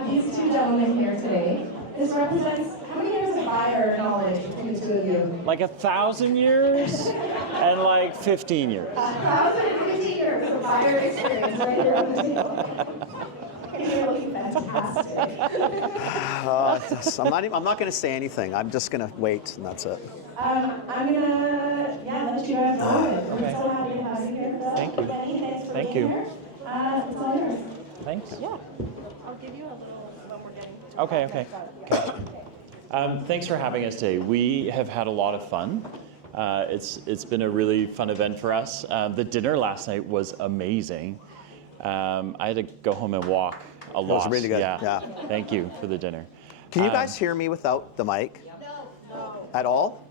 have these two gentlemen here today. This represents how many years of buyer knowledge between the two of you? Like 1,000 years and like 15 years. 1,015 years of buyer experience right here on the table. You're looking fantastic. I'm not going to say anything. I'm just going to wait, and that's it. I'm gonna let you guys know it. I'm so happy to have you here, Phil. Thank you. Benny, thanks for Thank being you. here. It's all yours. Thanks. Yeah. I'll give you a little when we're getting to Okay. Thanks for having us today. We have had a lot of fun. It's been a really fun event for us. The dinner last night was amazing. I had to go home and walk a lot. It was really good. Yeah. Thank you for the dinner. Can you guys hear me without the mic? No. At all?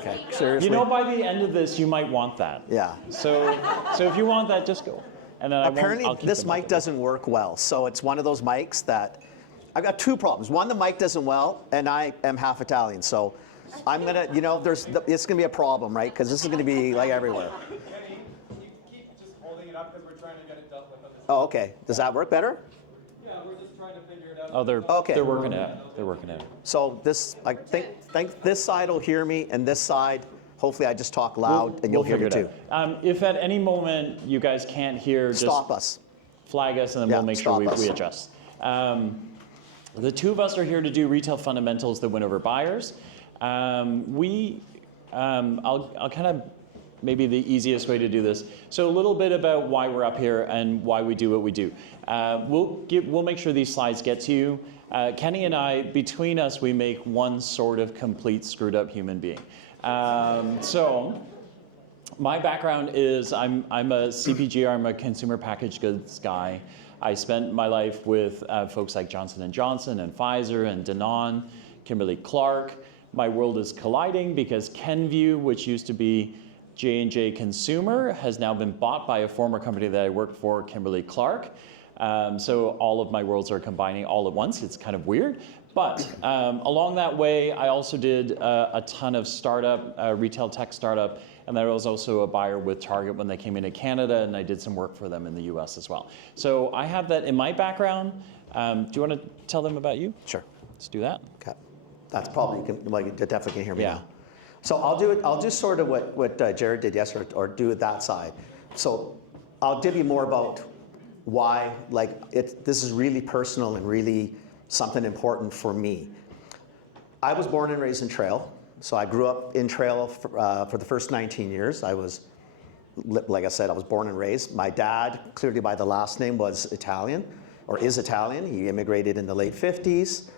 Okay, seriously. You know, by the end of this, you might want that. Yeah. So if you want that, just go. And then Apparently, I'll keep this the mic doesn't work well. So it's one of those mics that I've got two problems. One, the mic doesn't well, and I am half Italian. So I'm going to, it's going to be a problem, right? Because this is going to be like everywhere. Kenny, you keep just holding it up because we're trying to get it dealt with on this. Oh, okay. Does that work better? Yeah, we're just trying to figure it out. Oh, they're working it out. They're working it out. So this, I think this side will hear me, and this side, hopefully I just talk loud, and you'll hear me figure too. it out. If at any moment you guys can't hear, just Stop us. flag us, and then we'll make sure stop us. we adjust. The two of us are here to do retail fundamentals that win over buyers. I'll kind of maybe the easiest way to do this. So a little bit about why we're up here and why we do what we do. We'll make sure these slides get to you. Kenny and I, between us, we make one sort of complete screwed up human being. So my background is I'm a CPG, I'm a consumer packaged goods guy. I spent my life with folks like Johnson & Johnson and Pfizer and Danone, Kimberly-Clark. My world is colliding because Kenvue, which used to be J&J Consumer, has now been bought by a former company that I worked for, Kimberly-Clark. So all of my worlds are combining all at once. It's kind of weird. But along that way, I also did a ton of startup, retail tech startup, and I was also a buyer with Target when they came into Canada, and I did some work for them in the US as well. So I have that in my background. Do you want to tell them about you? Sure. Let's do that. Okay. That's probably, you definitely can hear me Yeah. now. So I'll do sort of what Jared did yesterday, or do it that side. So I'll give you more about why, this is really personal and really something important for me. I was born and raised in Trail. So I grew up in Trail for the first 19 years. Like I said, I was born and raised. My dad, clearly by the last name, was Italian, or is Italian. He immigrated in the late 50s.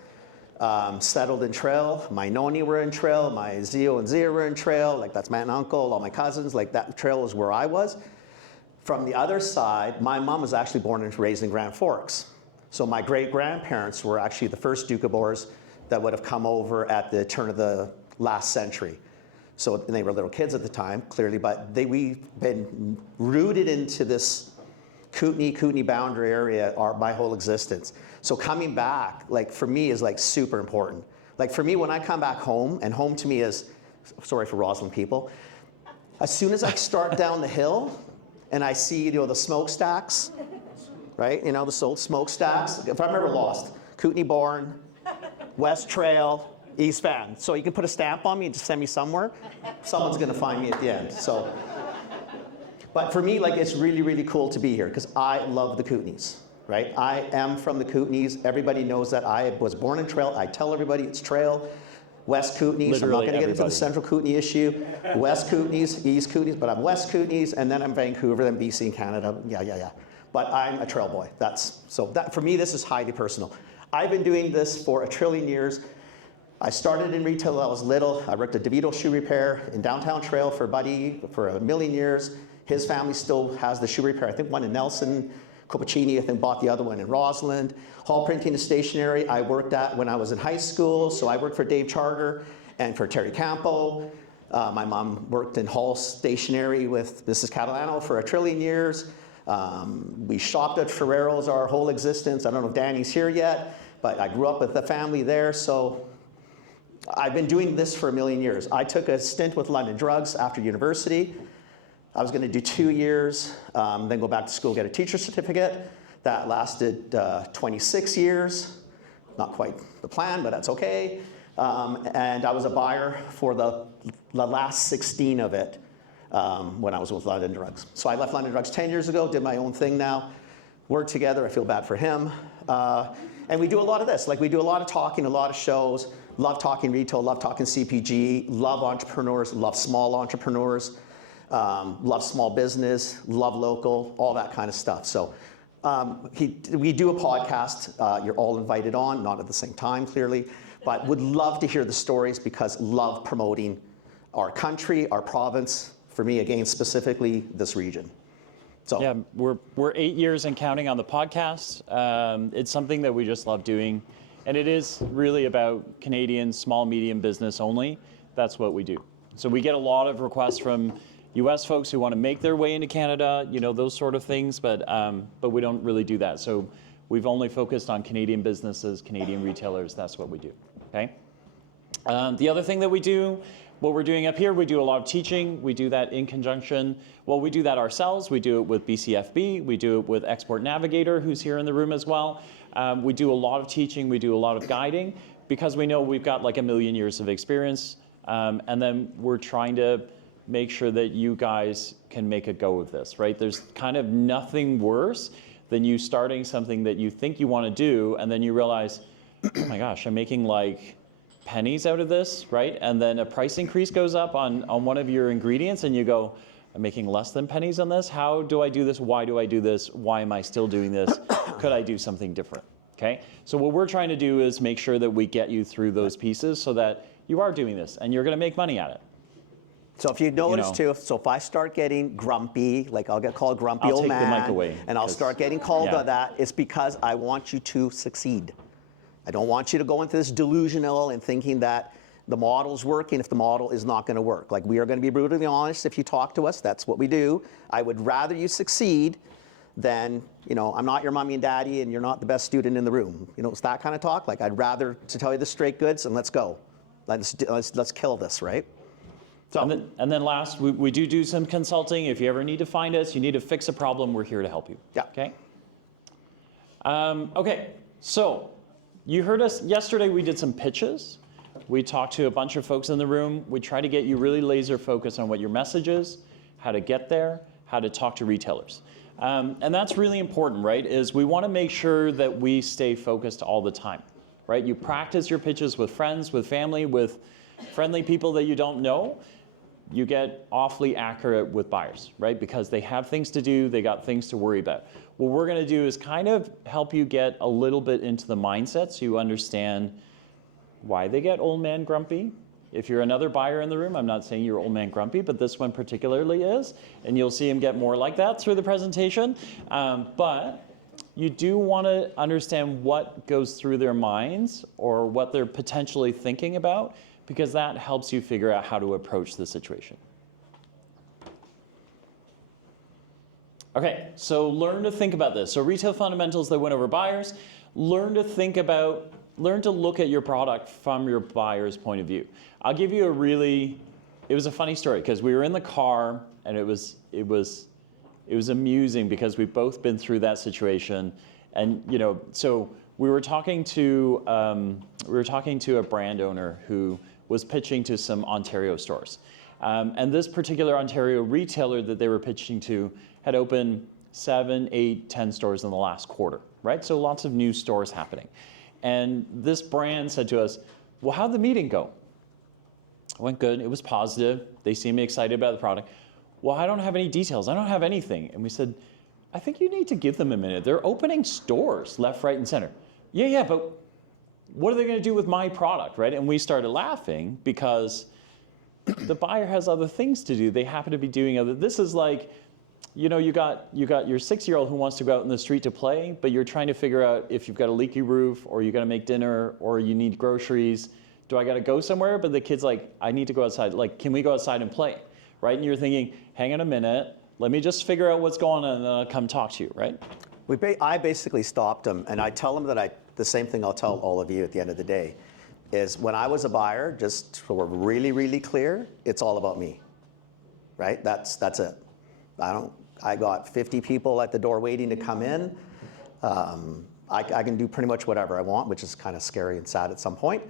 Settled in Trail. My noni were in Trail. My Zio and Zia were in Trail. That's my aunt and uncle, all my cousins. That Trail was where I was. From the other side, my mom was actually born and raised in Grand Forks. So my great-grandparents were actually the first Doukhobors that would have come over at the turn of the last century. So and they were little kids at the time, clearly, but we've been rooted into this Kootenay boundary area my whole existence. So coming back, for me, is super important. For me, when I come back home, and home to me is, sorry for Roslyn people, as soon as I start down the hill and I see the smokestacks, right? The old smokestacks. If I'm ever lost, Kootenay born, West Trail, East Van. So you can put a stamp on me and just send me somewhere. Someone's going to find me at the end. So, but for me, it's really, really cool to be here because I love the Kootenays, right? I am from the Kootenays. Everybody knows that. I was born in Trail. I tell everybody it's Trail. West Kootenays. I'm not going to get into the Central Kootenay issue. West Kootenays, East Kootenays, but I'm West Kootenays, and then I'm Vancouver, then BC and Canada. Yeah. But I'm a Trail boy. For me, this is highly personal. I've been doing this for 1 trillion years. I started in retail when I was little. I worked at DeVito Shoe Repair in downtown Trail for Buddy for 1 million years. His family still has the shoe repair. I think one in Nelson. Copacini, I think, bought the other one in Rossland. Hall Printing and Stationery, I worked at when I was in high school. So I worked for Dave Charter and for Terry Campo. My mom worked in Hall Stationery with Mrs. Catalano for 1 trillion years. We shopped at Ferrero's our whole existence. I don't know if Danny's here yet, but I grew up with the family there. So I've been doing this for 1 million years. I took a stint with London Drugs after university. I was going to do 2 years, then go back to school, get a teacher's certificate. that lasted 26 years. Not quite the plan, but that's okay. And I was a buyer for the last 16 of it when I was with London Drugs. So I left London Drugs 10 years ago, did my own thing now. We're together, I feel bad for him. And we do a lot of this. Like we do a lot of talking, a lot of shows, love talking retail, love talking CPG, love entrepreneurs, love small entrepreneurs, love small business, love local, all that kind of stuff. So we do a podcast. You're all invited on, not at the same time, clearly, but would love to hear the stories because love promoting our country, our province, for me, again, specifically this region. So. Yeah, we're 8 years and counting on the podcast. It's something that we just love doing. And it is really about Canadian small, medium business only. That's what we do. So we get a lot of requests from US folks who want to make their way into Canada, you know, those sort of things, but we don't really do that. So we've only focused on Canadian businesses, Canadian retailers. That's what we do, okay? The other thing that we do, what we're doing up here, we do a lot of teaching. We do that in conjunction. Well, we do that ourselves. We do it with BCFB. We do it with Export Navigator, who's here in the room as well. We do a lot of teaching. We do a lot of guiding because we know we've got like 1 million years of experience. And then we're trying to make sure that you guys can make a go of this, right? There's kind of nothing worse than you starting something that you think you want to do, and then you realize, oh my gosh, I'm making like pennies out of this, right? And then a price increase goes up on one of your ingredients and you go, I'm making less than pennies on this. How do I do this? Why do I do this? Why am I still doing this? Could I do something different? Okay. So what we're trying to do is make sure that we get you through those pieces so that you are doing this and you're going to make money at it. So if you notice too, so if I start getting grumpy, like I'll get called grumpy I'll old take man, the mic away, and I'll start getting called yeah. that, it's because I want you to succeed. I don't want you to go into this delusional and thinking that the model's working if the model is not going to work. Like we are going to be brutally honest if you talk to us, that's what we do. I would rather you succeed than, you know, I'm not your mommy and daddy and you're not the best student in the room. You know, it's that kind of talk. Like I'd rather to tell you the straight goods and let's go. Let's kill this, right? So, and then last, we do some consulting. If you ever need to find us, you need to fix a problem, we're here to help you. Yeah. Okay? Okay, so you heard us yesterday, we did some pitches. We talked to a bunch of folks in the room. We try to get you really laser focused on what your message is, how to get there, how to talk to retailers. And that's really important, right? Is we want to make sure that we stay focused all the time, right? You practice your pitches with friends, with family, with friendly people that you don't know. You get awfully accurate with buyers, right? Because they have things to do, they got things to worry about. What we're gonna do is kind of help you get a little bit into the mindset so you understand why they get old man grumpy. If you're another buyer in the room, I'm not saying you're old man grumpy, but this one particularly is, and you'll see him get more like that through the presentation. But you do wanna understand what goes through their minds or what they're potentially thinking about, because that helps you figure out how to approach the situation. Okay, so learn to think about this. So retail fundamentals that win over buyers, learn to look at your product from your buyer's point of view. I'll give you it was a funny story because we were in the car and it was amusing because we've both been through that situation. And you know, so we were talking to a brand owner who was pitching to some Ontario stores. And this particular Ontario retailer that they were pitching to had opened 7, 8, 10 stores in the last quarter, right? So lots of new stores happening. And this brand said to us, well, how'd the meeting go? It went good, it was positive. They seemed excited about the product. Well, I don't have any details, I don't have anything. And we said, I think you need to give them a minute. They're opening stores left, right, and center. Yeah, but what are they going to do with my product, right? And we started laughing because the buyer has other things to do. They happen to be doing other. This is like, you know, you got your 6-year-old who wants to go out in the street to play, but you're trying to figure out if you've got a leaky roof, or you got to make dinner, or you need groceries. Do I got to go somewhere? But the kid's like, I need to go outside. Like, can we go outside and play, right? And you're thinking, hang on a minute, let me just figure out what's going on, and then I'll come talk to you, right? I basically stopped them, and I tell them that the same thing I'll tell all of you at the end of the day, is when I was a buyer, just so we're really, really clear, it's all about me, right? That's it. I got 50 people at the door waiting to come in. I can do pretty much whatever I want, which is kind of scary and sad at some point,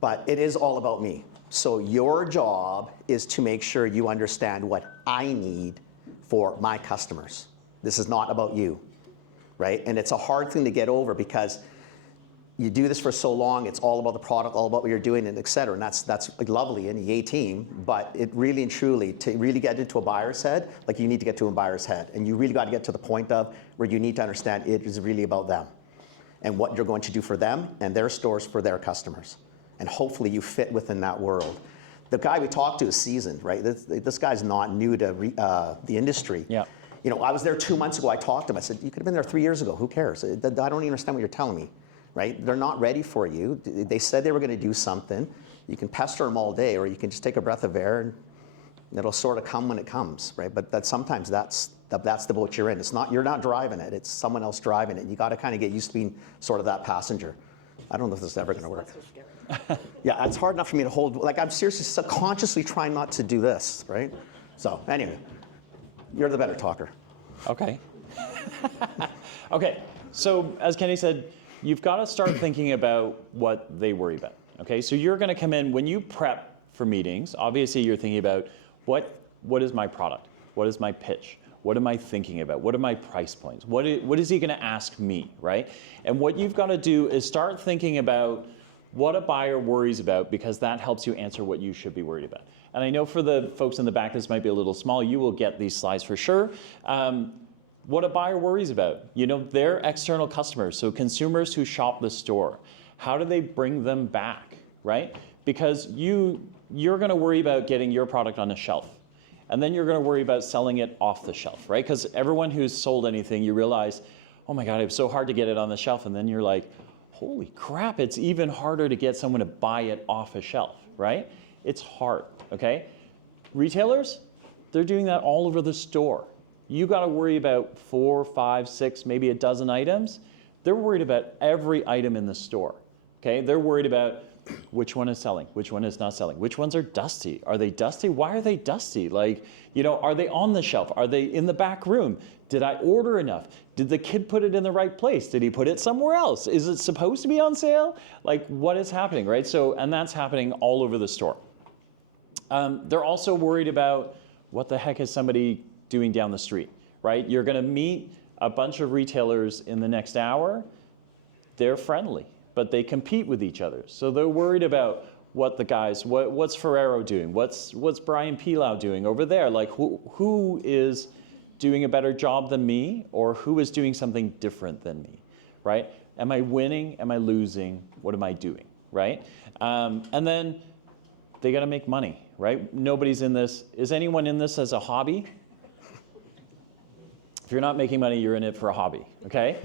but it is all about me. So your job is to make sure you understand what I need for my customers. This is not about you, right? And it's a hard thing to get over because you do this for so long, it's all about the product, all about what you're doing, and et cetera. And that's lovely and yay team, but it really and truly, to really get into a buyer's head, like you need to get to a buyer's head. And you really got to get to the point of where you need to understand it is really about them and what you're going to do for them and their stores for their customers. And hopefully you fit within that world. The guy we talked to is seasoned, right? This guy's not new to the industry. Yeah. You know, I was there 2 months ago, I talked to him, I said, you could have been there 3 years ago, who cares? I don't even understand what you're telling me, right? They're not ready for you. They said they were gonna do something. You can pester them all day, or you can just take a breath of air and it'll sort of come when it comes, right? But sometimes that's the boat you're in. You're not driving it, it's someone else driving it. You gotta kind of get used to being sort of that passenger. I don't know if this is ever gonna work. Yeah, it's hard enough for me to hold, like I'm seriously subconsciously trying not to do this, right? So anyway, you're the better talker. Okay. Okay, so as Kenny said, you've got to start thinking about what they worry about. Okay, so you're going to come in, when you prep for meetings, obviously you're thinking about what is my product? What is my pitch? What am I thinking about? What are my price points? What is he going to ask me, right? And what you've got to do is start thinking about what a buyer worries about, because that helps you answer what you should be worried about. And I know for the folks in the back, this might be a little small. You will get these slides for sure. What a buyer worries about. You know, their external customers, so consumers who shop the store, how do they bring them back, right? Because you're going to worry about getting your product on a shelf. And then you're going to worry about selling it off the shelf, right? Because everyone who's sold anything, you realize, oh my God, it's so hard to get it on the shelf. And then you're like, holy crap, it's even harder to get someone to buy it off a shelf, right? It's hard, okay? Retailers, they're doing that all over the store. You got to worry about 4, 5, 6, maybe a dozen items. They're worried about every item in the store, okay? They're worried about which one is selling, which one is not selling, which ones are dusty. Are they dusty? Why are they dusty? Like, you know, are they on the shelf? Are they in the back room? Did I order enough? Did the kid put it in the right place? Did he put it somewhere else? Is it supposed to be on sale? Like, what is happening, right? So, and that's happening all over the store. They're also worried about what the heck is somebody doing down the street, right? You're gonna meet a bunch of retailers in the next hour. They're friendly, but they compete with each other. So they're worried about what the guys, what's Ferrero doing? What's Brian Pilau doing over there? Like who is doing a better job than me, or who is doing something different than me, right? Am I winning? Am I losing? What am I doing, right? And then they gotta make money, right? Nobody's in this. Is anyone in this as a hobby? If you're not making money, you're in it for a hobby, okay?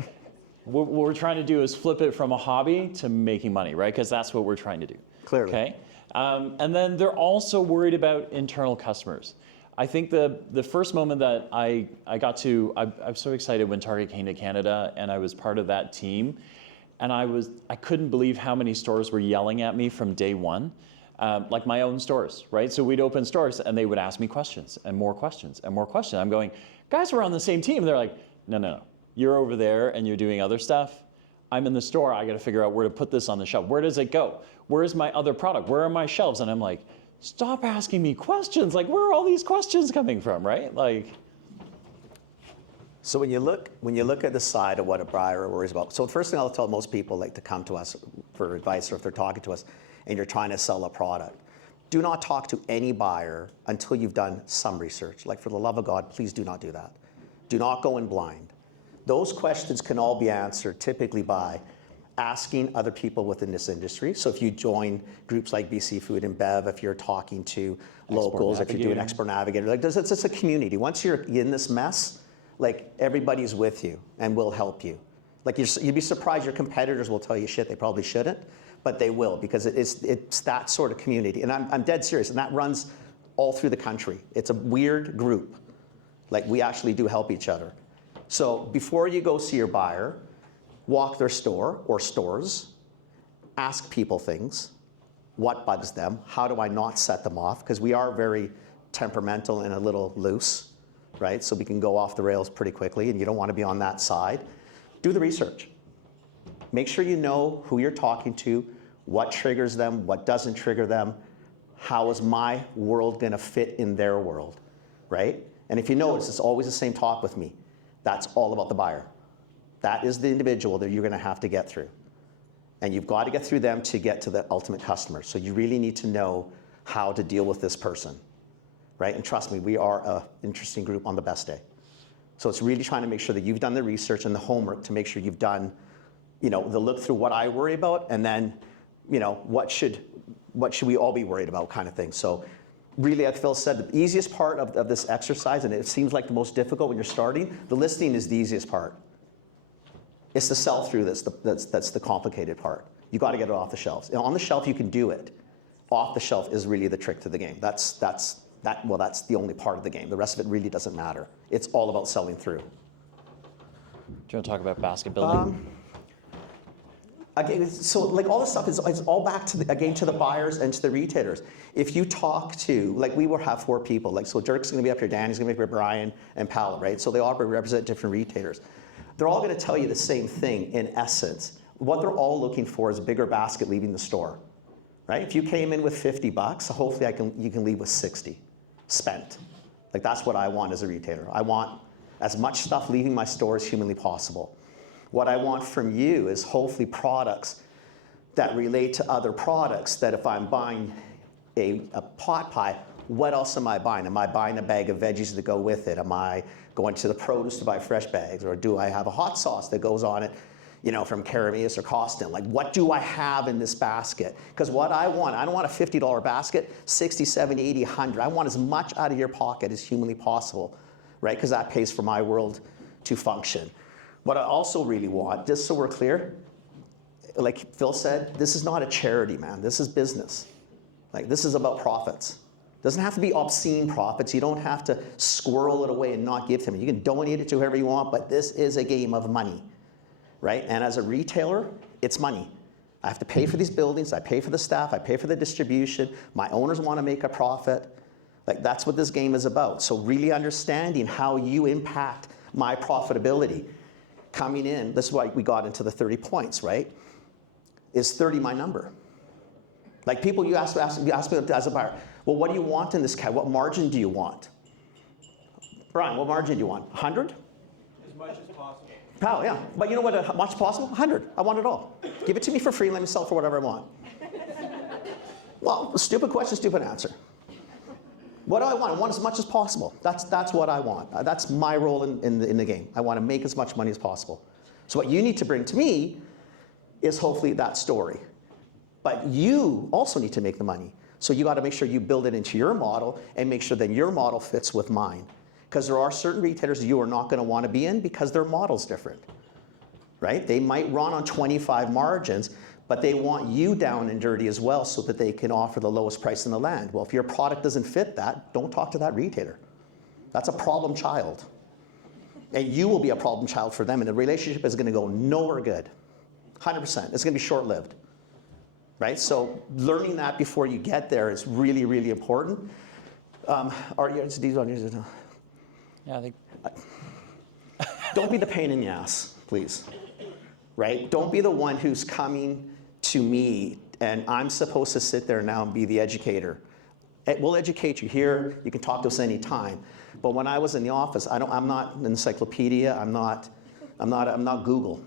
What we're trying to do is flip it from a hobby to making money, right? Because that's what we're trying to do. Clearly. Okay? And then they're also worried about internal customers. I think the first moment that I got to, I'm so excited when Target came to Canada and I was part of that team. And I couldn't believe how many stores were yelling at me from day one. Like my own stores, right? So we'd open stores and they would ask me questions and more questions and more questions. I'm going, guys, we're on the same team. They're like, no. You're over there and you're doing other stuff. I'm in the store, I gotta figure out where to put this on the shelf. Where does it go? Where's my other product? Where are my shelves? And I'm like, stop asking me questions. Like, where are all these questions coming from, right? Like. So when you look at the side of what a buyer worries about, so the first thing I'll tell most people like to come to us for advice, or if they're talking to us and you're trying to sell a product, do not talk to any buyer until you've done some research. Like, for the love of God, please do not do that. Do not go in blind. Those questions can all be answered typically by asking other people within this industry. So if you join groups like BC Food and Bev, if you're talking to locals, if you're doing Export Navigator, like it's a community. Once you're in this mess, like everybody's with you and will help you. Like you'd be surprised your competitors will tell you shit they probably shouldn't, but they will, because it's that sort of community. And I'm dead serious, and that runs all through the country. It's a weird group. Like, we actually do help each other. So before you go see your buyer, walk their store or stores, ask people things. What bugs them? How do I not set them off? Because we are very temperamental and a little loose, right? So we can go off the rails pretty quickly, and you don't want to be on that side. do the research. Make sure you know who you're talking to, what triggers them, what doesn't trigger them, how is my world gonna fit in their world, right? And if you notice, it's always the same talk with me. That's all about the buyer. That is the individual that you're gonna have to get through. And you've got to get through them to get to the ultimate customer. So you really need to know how to deal with this person, right? And trust me, we are an interesting group on the best day. So it's really trying to make sure that you've done the research and the homework to make sure you've done, the look through what I worry about, and then, what should we all be worried about kind of thing. So really, as Phil said, the easiest part of this exercise, and it seems like the most difficult when you're starting, the listing is the easiest part. It's the sell through that's the complicated part. You got to get it off the shelves. On the shelf, you can do it. Off the shelf is really the trick to the game. That's the only part of the game. The rest of it really doesn't matter. It's all about selling through. Do you want to talk about basket building? Again, so like all this stuff is all back to the buyers and to the retailers. If you talk to, like we will have 4 people, like so Dirk's going to be up here, Danny's going to be up here, Brian and Paolo, right? So they all represent different retailers. They're all going to tell you the same thing in essence. What they're all looking for is a bigger basket leaving the store, right? If you came in with $50, hopefully you can leave with 60 spent. Like that's what I want as a retailer. I want as much stuff leaving my store as humanly possible. What I want from you is hopefully products that relate to other products, that if I'm buying a pot pie, what else am I buying? Am I buying a bag of veggies to go with it? Am I going to the produce to buy fresh bags? Or do I have a hot sauce that goes on it, from Caramellis or Costin? Like, what do I have in this basket? Because what I don't want a $50 basket, 60, 70, 80, 100. I want as much out of your pocket as humanly possible, right? Because that pays for my world to function. What I also really want, just so we're clear, like Phil said, this is not a charity, man. This is business. Like, this is about profits. Doesn't have to be obscene profits. You don't have to squirrel it away and not give them. You can donate it to whoever you want, but this is a game of money, right? And as a retailer, it's money. I have to pay for these buildings. I pay for the staff. I pay for the distribution. My owners want to make a profit. Like, that's what this game is about. So really understanding how you impact my profitability. Coming in, this is why we got into the 30 points, right? Is 30 my number? Like people, you ask me as a buyer, well, what do you want in this cat? What margin do you want? Brian, what margin do you want? 100? As much as possible. Pal, yeah. But you know what, how much possible? 100. I want it all. Give it to me for free, let me sell it for whatever I want. Well, stupid question, stupid answer. What do I want? I want as much as possible. That's what I want. That's my role in the game. I want to make as much money as possible. So what you need to bring to me is hopefully that story. But you also need to make the money. So you got to make sure you build it into your model and make sure that your model fits with mine. Because there are certain retailers you are not going to want to be in because their model's different, right? They might run on 25 margins, but they want you down and dirty as well so that they can offer the lowest price in the land. Well, if your product doesn't fit that, don't talk to that retailer. That's a problem child. And you will be a problem child for them, and the relationship is going to go nowhere good. 100%. It's going to be short-lived, right? So learning that before you get there is really, really important. Yeah, I think. Don't be the pain in the ass, please, right? Don't be the one who's coming to me and I'm supposed to sit there now and be the educator. We'll educate you here. You can talk to us anytime. But when I was in the office, I'm not an encyclopedia. I'm not Google,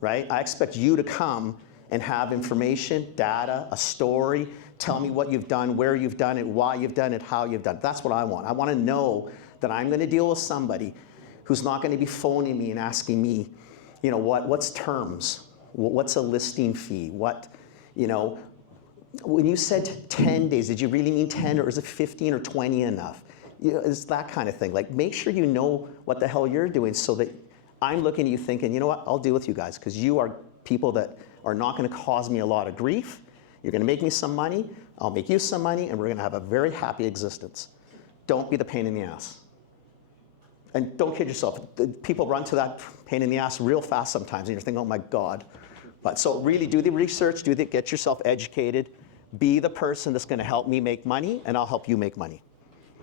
right? I expect you to come and have information, data, a story. Tell me what you've done, where you've done it, why you've done it, how you've done it. That's what I want. I want to know that I'm going to deal with somebody who's not going to be phoning me and asking me, what's terms? What's a listing fee? When you said 10 days, did you really mean 10 or is it 15 or 20 enough? It's that kind of thing. Like, make sure you know what the hell you're doing so that I'm looking at you thinking, you know what, I'll deal with you guys because you are people that are not going to cause me a lot of grief. You're going to make me some money, I'll make you some money, and we're going to have a very happy existence. Don't be the pain in the ass. And don't kid yourself. People run to that pain in the ass real fast sometimes, and you're thinking, oh my God. But so really do the research, get yourself educated, be the person that's going to help me make money, and I'll help you make money.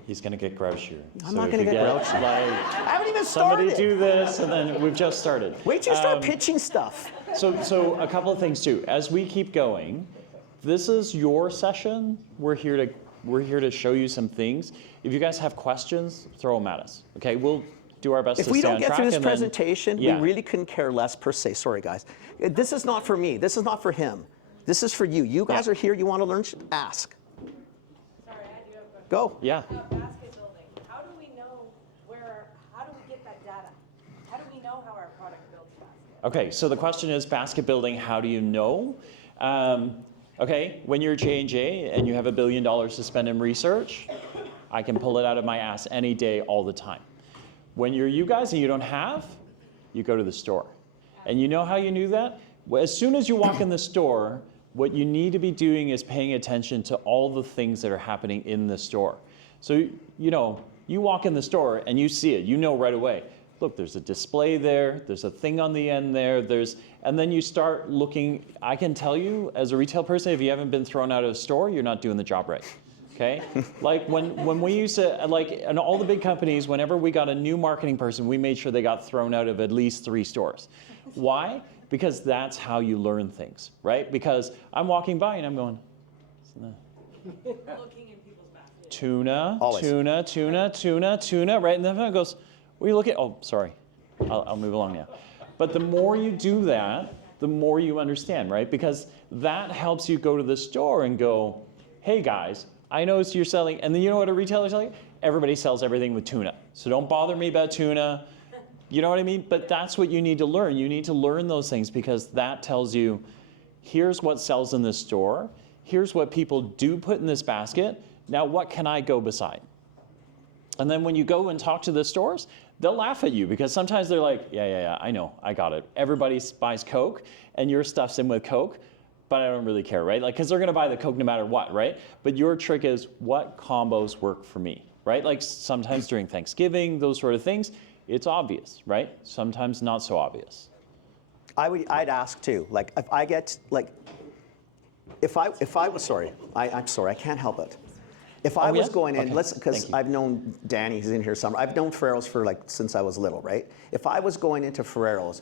He's gonna get grouchier. I'm not gonna if you get grouchy. Like, I haven't even somebody started. do this, and then we've just started. Wait till you start pitching stuff. So a couple of things too. As we keep going, this is your session. We're here to show you some things. If you guys have questions, throw them at us. Okay, we'll do our best If to we stay don't on get track. through this and then- presentation, yeah. we really couldn't care less per se. Sorry, guys. This is not for me. This is not for him. This is for you. You guys Yeah. are here. You want to learn? Ask. Sorry, I do have a question. Go. Yeah. Basket building. How do we know how do we get that data? How do we know how our product builds basket? Okay, so the question is basket building, how do you know? Okay, when you're J&J and you have $1 billion to spend in research, I can pull it out of my ass any day, all the time. When you're you guys and you don't have, you go to the store. And you know how you knew that? Well, as soon as you walk in the store, what you need to be doing is paying attention to all the things that are happening in the store. So, you know, you walk in the store and you see it, you know right away. Look, there's a display there, there's a thing on the end there, and then you start looking. I can tell you, as a retail person, if you haven't been thrown out of a store, you're not doing the job right. Okay? Like when we used to, like in all the big companies, whenever we got a new marketing person, we made sure they got thrown out of at least 3 stores. Why? Because that's how you learn things, right? Because I'm walking by and I'm going, Looking in people's baskets. tuna, Always. tuna, tuna, tuna, tuna, right? And then it goes, what are you looking at? Oh, sorry. I'll move along now. But the more you do that, the more you understand, right? Because that helps you go to the store and go, hey guys, I noticed you're selling, and then you know what a retailer's selling? Everybody sells everything with tuna. So don't bother me about tuna. You know what I mean? But that's what you need to learn. You need to learn those things because that tells you, here's what sells in this store. Here's what people do put in this basket. Now what can I go beside? And then when you go and talk to the stores, they'll laugh at you because sometimes they're like, yeah, I know, I got it. Everybody buys Coke and your stuff's in with Coke, but I don't really care, right? Like, because they're gonna buy the Coke no matter what, right? But your trick is what combos work for me, right? Like sometimes during Thanksgiving, those sort of things, it's obvious, right? Sometimes not so obvious. I'd ask too. Like if I get like, if I was sorry, I'm sorry, I can't help it. If I was yeah? going in, Okay, because thank you. I've known Danny, he's in here somewhere. I've known Ferrero's for like since I was little, right? If I was going into Ferrero's,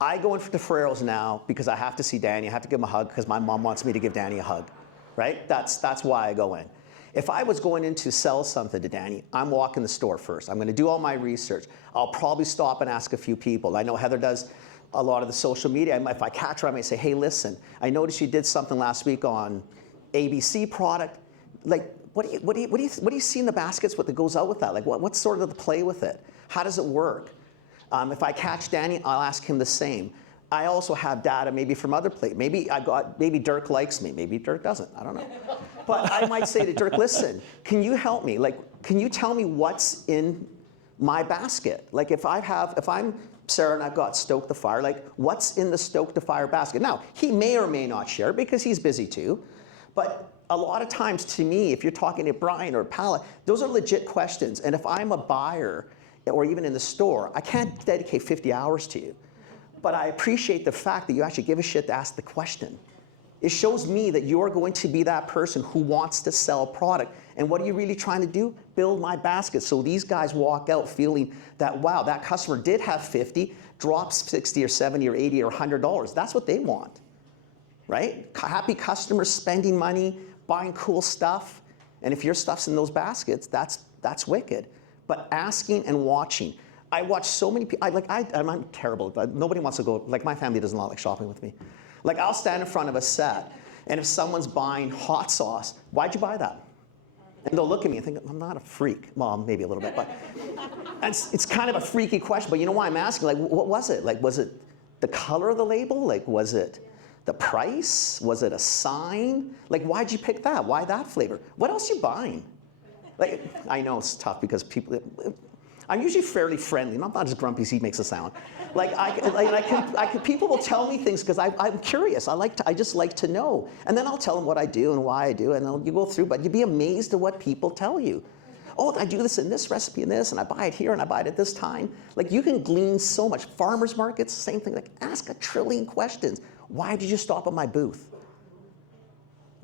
I go into Ferrero's now because I have to see Danny. I have to give him a hug because my mom wants me to give Danny a hug, right? That's why I go in. If I was going in to sell something to Danny, I'm walking the store first. I'm going to do all my research. I'll probably stop and ask a few people. I know Heather does a lot of the social media. If I catch her, I might say, hey, listen, I noticed you did something last week on ABC product. Like, what do you see in the baskets? What that goes out with that? Like, what's sort of the play with it? How does it work? If I catch Danny, I'll ask him the same. I also have data maybe from other places. Maybe Dirk likes me. Maybe Dirk doesn't. I don't know. But I might say to Dirk, listen, can you help me? Like, can you tell me what's in my basket? Like, if I'm Sarah and I've got Stoke the Fire, like, what's in the Stoke the Fire basket? Now, he may or may not share because he's busy too. But a lot of times to me, if you're talking to Brian or Paula, those are legit questions. And if I'm a buyer or even in the store, I can't dedicate 50 hours to you. But I appreciate the fact that you actually give a shit to ask the question. It shows me that you're going to be that person who wants to sell product. And what are you really trying to do? Build my basket. So these guys walk out feeling that, wow, that customer did have 50, drops 60 or 70 or 80 or $100. That's what they want, right? Happy customers spending money, buying cool stuff. And if your stuff's in those baskets, that's wicked. But asking and watching. I watch so many people, I'm terrible, but nobody wants to go, like my family does not like shopping with me. Like I'll stand in front of a set, and if someone's buying hot sauce, why'd you buy that? And they'll look at me and think, I'm not a freak. Well, maybe a little bit, but it's kind of a freaky question, but you know why I'm asking? Like, what was it? Like, was it the color of the label? Like, was it the price? Was it a sign? Like, why'd you pick that? Why that flavor? What else are you buying? Like, I know it's tough because people, I'm usually fairly friendly. I'm not as grumpy as he makes it sound. People will tell me things because I'm curious. I just like to know. And then I'll tell them what I do and why I do, and you go through, but you'd be amazed at what people tell you. Oh, I do this in this recipe and this, and I buy it here and I buy it at this time. Like you can glean so much. Farmers markets, same thing. Like ask a trillion questions. Why did you stop at my booth?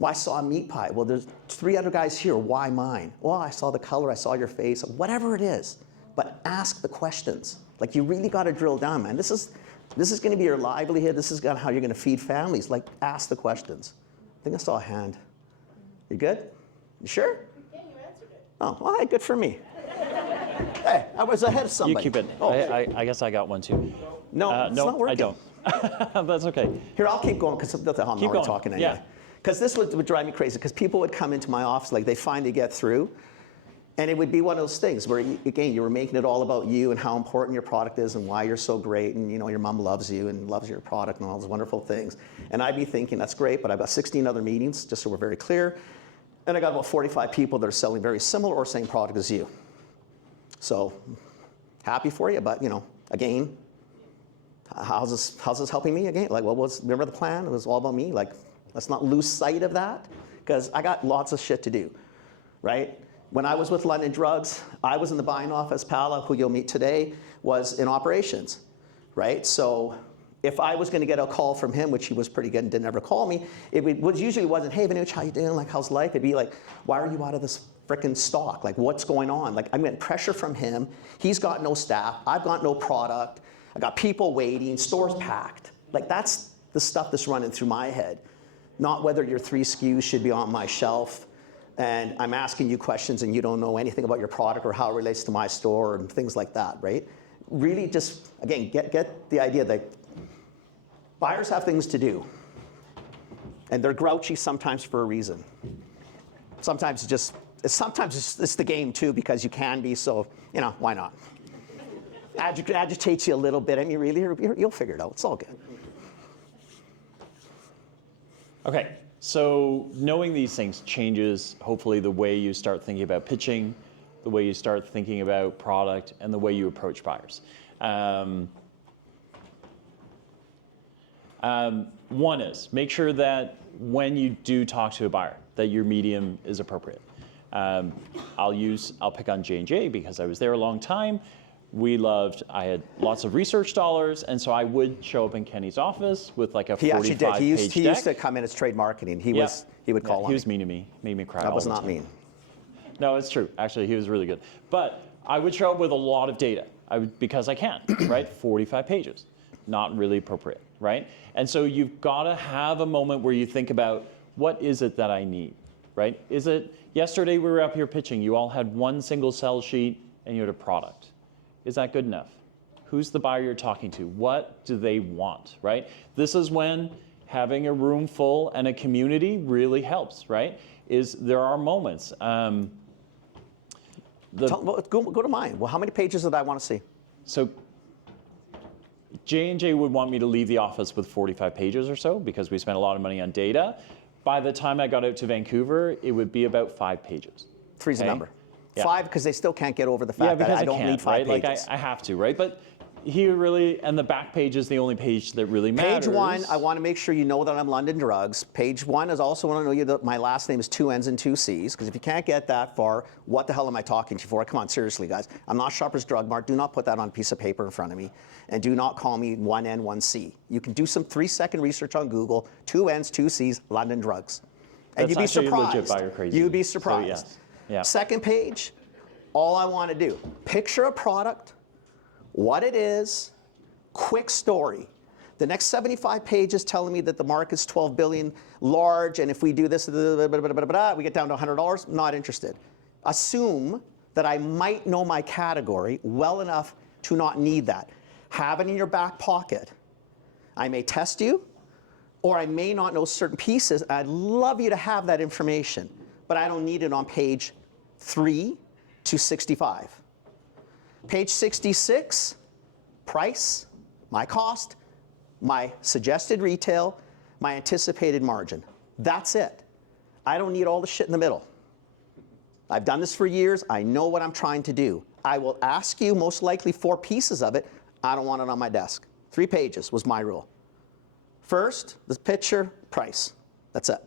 Well, I saw a meat pie. Well, there's 3 other guys here. Why mine? Well, I saw the color. I saw your face. Whatever it is. But ask the questions. Like, you really got to drill down, man. This is going to be your livelihood. This is how you're going to feed families. Like, ask the questions. I think I saw a hand. You good? You sure? Yeah, you answered it. Oh, all right, good for me. Hey, I was ahead of somebody. You keep it. Oh, I guess I got one too. no, it's not working. I don't. That's okay. Here, I'll keep going because I'm Keep already going. talking anyway. Yeah. Because this would drive me crazy because people would come into my office, like they finally get through, and it would be one of those things where, again, you were making it all about you and how important your product is and why you're so great, and your mom loves you and loves your product and all those wonderful things. And I'd be thinking, that's great, but I've got 16 other meetings, just so we're very clear, and I got about 45 people that are selling very similar or same product as you. So happy for you, but again, how's this helping me again? Like, remember the plan? It was all about me. Like, let's not lose sight of that, because I got lots of shit to do, right? When I was with London Drugs, I was in the buying office. Paula, who you'll meet today, was in operations, right? So if I was going to get a call from him, which he was pretty good and didn't ever call me, usually wasn't, hey, Vanuch, how you doing? Like, how's life? It'd be like, why are you out of this frickin' stock? Like, what's going on? Like, I'm getting pressure from him. He's got no staff. I've got no product. I got people waiting. Stores packed. Like, that's the stuff that's running through my head. Not whether your 3 SKUs should be on my shelf, and I'm asking you questions and you don't know anything about your product or how it relates to my store and things like that, right? Really just, again, get the idea that buyers have things to do. And they're grouchy sometimes for a reason. Sometimes it's the game too, because you can be, so, why not? Agitates you a little bit. I mean, really, you'll figure it out. It's all good. Okay, so knowing these things changes, hopefully, the way you start thinking about pitching, the way you start thinking about product, and the way you approach buyers. One is, make sure that when you do talk to a buyer, that your medium is appropriate. I'll pick on J&J because I was there a long time. I had lots of research dollars, and so I would show up in Kenny's office with like a 45-page deck. He actually did. He used to come in as trade marketing. He would call on me. He was mean to me, made me cry. That was all the not time. mean. No, it's true. Actually, he was really good. But I would show up with a lot of data because I can, right? 45 pages, not really appropriate, right? And so you've got to have a moment where you think about, what is it that I need, right? Is it, yesterday we were up here pitching, you all had one single sell sheet and you had a product. Is that good enough? Who's the buyer you're talking to? What do they want, right? This is when having a room full and a community really helps, right? There are moments. Go to mine. Well, how many pages did I want to see? So J&J would want me to leave the office with 45 pages or so because we spent a lot of money on data. By the time I got out to Vancouver, it would be about 5 pages. 3's a number. Yeah. 5, because they still can't get over the fact that I don't need 5 right? pages. Like I have to, right? But and the back page is the only page that really matters. Page 1, I want to make sure you know that I'm London Drugs. Page 1 is also want to know that my last name is 2 N's and 2 C's, because if you can't get that far, what the hell am I talking to you for? Come on, seriously, guys. I'm not Shoppers Drug Mart. Do not put that on a piece of paper in front of me. And do not call me 1 N, 1 C. You can do some 3-second research on Google. 2 N's, 2 C's, London Drugs. And That's you'd be surprised. legit buyer crazy. You'd be surprised. So, yes. Yeah. Second page, all I want to do, picture a product, what it is, quick story. The next 75 pages telling me that the market's 12 billion, large, and if we do this, we get down to $100, not interested. Assume that I might know my category well enough to not need that. Have it in your back pocket. I may test you, or I may not know certain pieces. I'd love you to have that information, but I don't need it on page 3 to 65. Page 66, price, my cost, my suggested retail, my anticipated margin. That's it. I don't need all the shit in the middle. I've done this for years. I know what I'm trying to do. I will ask you most likely 4 pieces of it. I don't want it on my desk. 3 pages was my rule. First, the picture, price. That's it.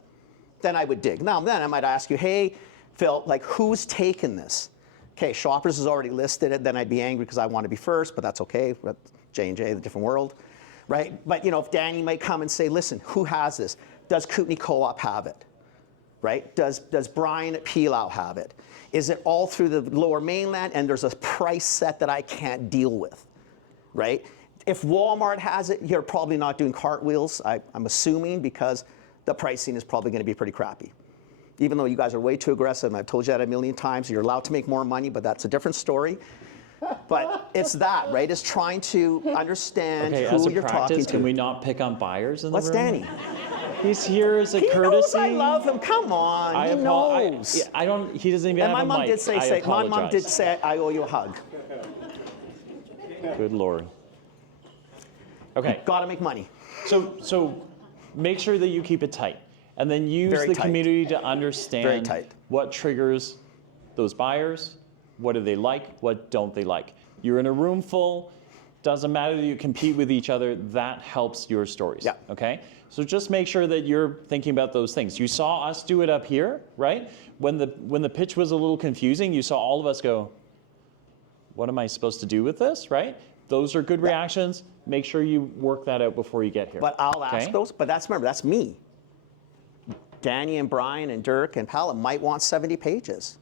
Then I would dig. Now, then I might ask you, hey, Phil, like, who's taken this? Okay, Shoppers has already listed it. Then I'd be angry because I want to be first, but that's okay. J&J, the different world, right? But, if Danny might come and say, listen, who has this? Does Kootenay Co-op have it? right? Does Brian at Pilau have it? Is it all through the lower mainland and there's a price set that I can't deal with, right? If Walmart has it, you're probably not doing cartwheels, I'm assuming, because the pricing is probably gonna be pretty crappy. Even though you guys are way too aggressive, and I've told you that a million times, you're allowed to make more money, but that's a different story. But it's that, right? It's trying to understand Okay, who as a you're talking practice, to. can we not pick on buyers in the What's room? Danny? He's here as a He courtesy. knows I love him. Come on, he knows. I don't. He doesn't even And have my a mom mic. did say, I my mom did apologize. say, I owe you a hug. Good Lord. Okay. Gotta make money. So make sure that you keep it tight, and then use Very the tight. community to understand Very tight. what triggers those buyers, what do they like, what don't they like. You're in a room full, doesn't matter that you compete with each other, that helps your stories. Yeah. Okay? So just make sure that you're thinking about those things. You saw us do it up here, right? When the pitch was a little confusing, you saw all of us go, what am I supposed to do with this, right? Those are good reactions. Make sure you work that out before you get here. But I'll ask okay? those, but remember, that's me. Danny and Brian and Dirk and Paula might want 70 pages.